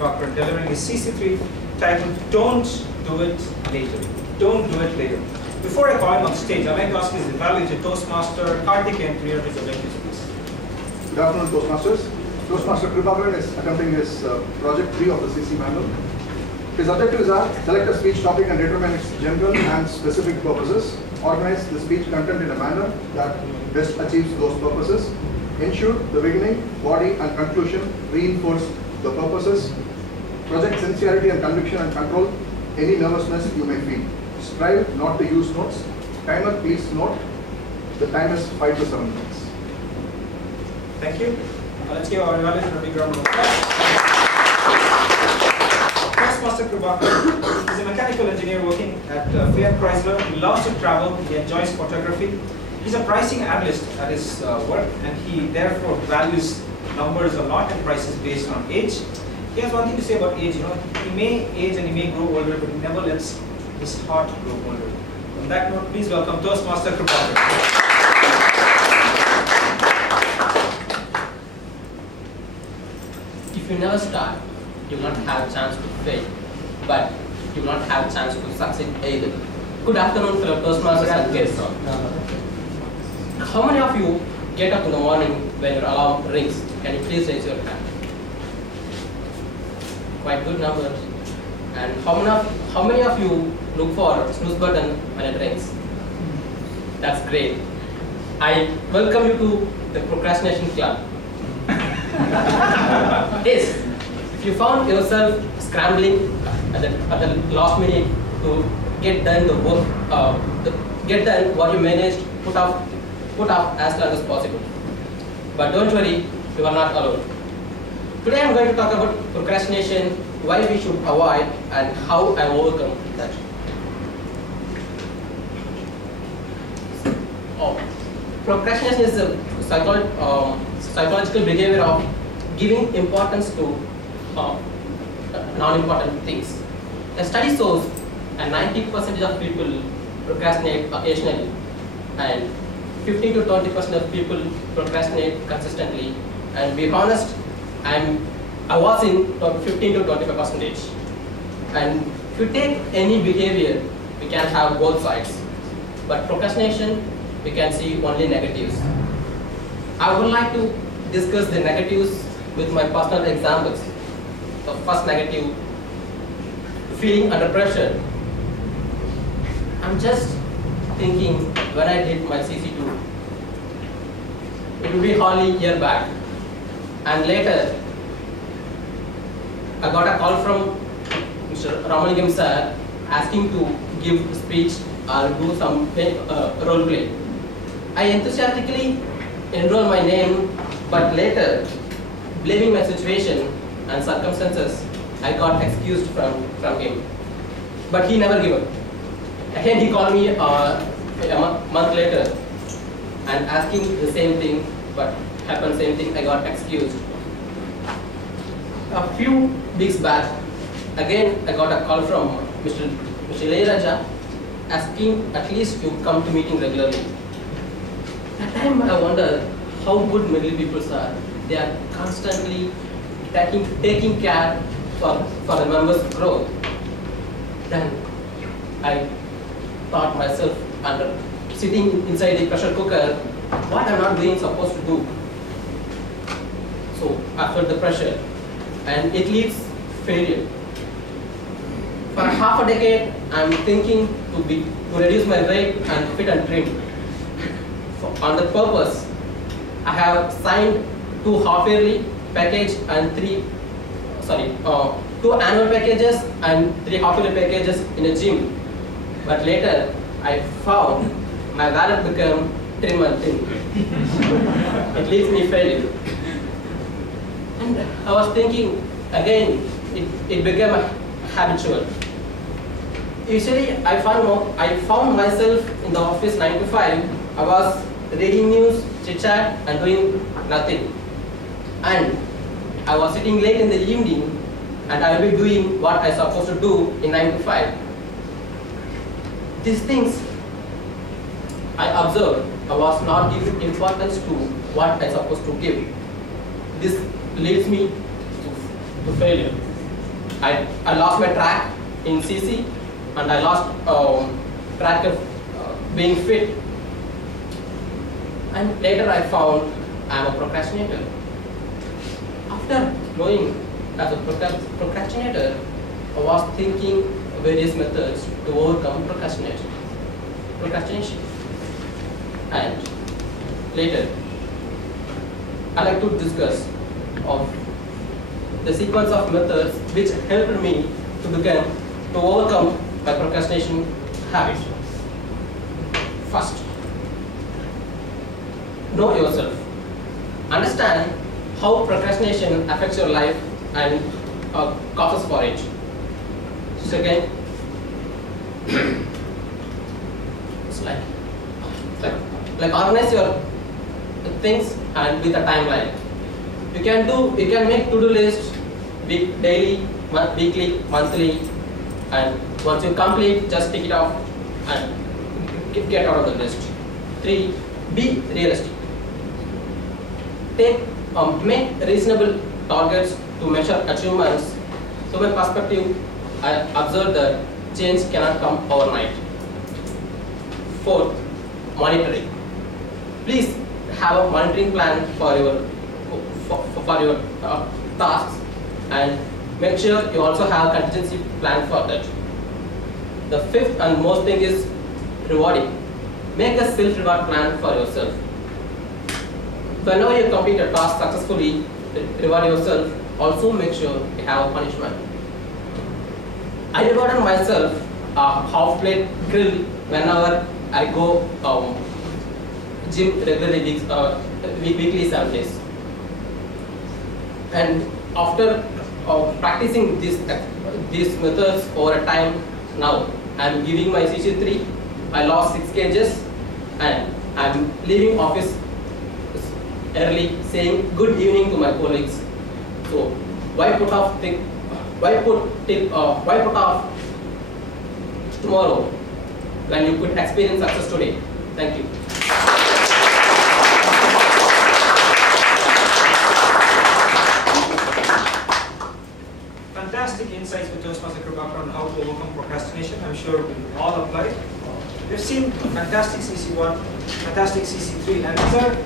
Prabhakar delivering his CC3 titled Don't Do It Later. Don't do it later. Before I call him on stage, I'd like to ask his evaluated Toastmaster Karthik and three of his objectives, please. Good afternoon, Toastmasters. Toastmaster Prabhakar is attempting his project 3 of the CC manual. His objectives are select a speech topic and determine its general and specific purposes, organize the speech content in a manner that best achieves those purposes, ensure the beginning, body and conclusion reinforce the purposes, project sincerity and conviction and control any nervousness you may feel. Strive not to use notes. Timer, please note, the time is 5 to 7 minutes. Thank you. Let's give our evaluation a big round of applause. Toastmaster Prabhakar is a mechanical engineer working at Fiat Chrysler. He loves to travel. He enjoys photography. He's a pricing analyst at his work, and he therefore values numbers a lot and prices based on age. He has one thing to say about age. You know, he may age and he may grow older, but he never lets his heart grow older. On that note, please welcome Toastmaster Prabhakar. If you never start, you will not have a chance to fail, but you will not have a chance to succeed either. Good afternoon, fellow Toastmasters and guests. How many of you get up in the morning when your alarm rings? Can you please raise your hand? Quite good numbers. And how many of you look for snooze button when it rings? That's great. I welcome you to the procrastination club. Yes, if you found yourself scrambling at the last minute to get done the work, get done what you managed, put off as long as possible. But don't worry, you are not alone. Today I am going to talk about procrastination, why we should avoid, and how I overcome that. Procrastination is a psychological behavior of giving importance to non-important things. A study shows that 90% of people procrastinate occasionally, and 15 to 20% of people procrastinate consistently. And be honest, I was in 15 to 25%. And if you take any behavior, we can have both sides. But procrastination, we can see only negatives. I would like to discuss the negatives with my personal examples. The first negative, feeling under pressure. I'm just thinking when I did my CC2, it will be hardly a year back. And later, I got a call from Mr. Ramalingam sir asking to give a speech or do some role play. I enthusiastically enrolled my name, but later, blaming my situation and circumstances, I got excused from him. But he never gave up. Again, he called me a month later and asking the same thing, but happened same thing, I got excused. A few weeks back, again I got a call from Mr. Raja asking at least to come to meeting regularly. At that time I wonder how good Medley people are. They are constantly taking care for the members' growth. Then I thought myself, under sitting inside the pressure cooker, what I'm not doing supposed to do. So I felt the pressure, and it leads failure. For half a decade, I'm thinking to reduce my weight and fit and trim. On the purpose, I have signed 2 half-yearly package and 2 annual packages and 3 half-yearly packages in a gym. But later, I found my wallet became trim and thin. It leads me failure. And I was thinking again, it became habitual. Usually, I found myself in the office 9 to 5. I was reading news, chit-chat, and doing nothing. And I was sitting late in the evening, and I will be doing what I supposed to do in 9 to 5. These things I observed, I was not giving importance to what I supposed to give. This leads me to failure. I lost my track in CC, and I lost track of being fit. And later I found I am a procrastinator. After knowing as a procrastinator, I was thinking various methods to overcome procrastination. And later, I like to discuss of the sequence of methods which helped me to overcome my procrastination habit. First, know yourself. Understand how procrastination affects your life and causes for it. Second, it's like organize your things and with a timeline. You can make to-do list daily, weekly, monthly, and once you complete, just tick it off and get out of the list. 3, be realistic. Make reasonable targets to measure achievements. So my perspective, I observed that change cannot come overnight. 4, monitoring. Please have a monitoring plan for your tasks, and make sure you also have a contingency plan for that. The 5th and most thing is rewarding. Make a self-reward plan for yourself. Whenever you complete a task successfully, reward yourself. Also make sure you have a punishment. I rewarded myself half-plate grill whenever I go gym regularly, weekly 7 days. And after practicing these methods over a time, now I am giving my CC3. I lost 6 kgs, and I am leaving office early, saying good evening to my colleagues. So why put off tomorrow when you could experience success today? Thank you. Fantastic insights with Toastmaster Kribakar on how to overcome procrastination. I'm sure we all apply. We've seen fantastic CC1, fantastic CC3, and these are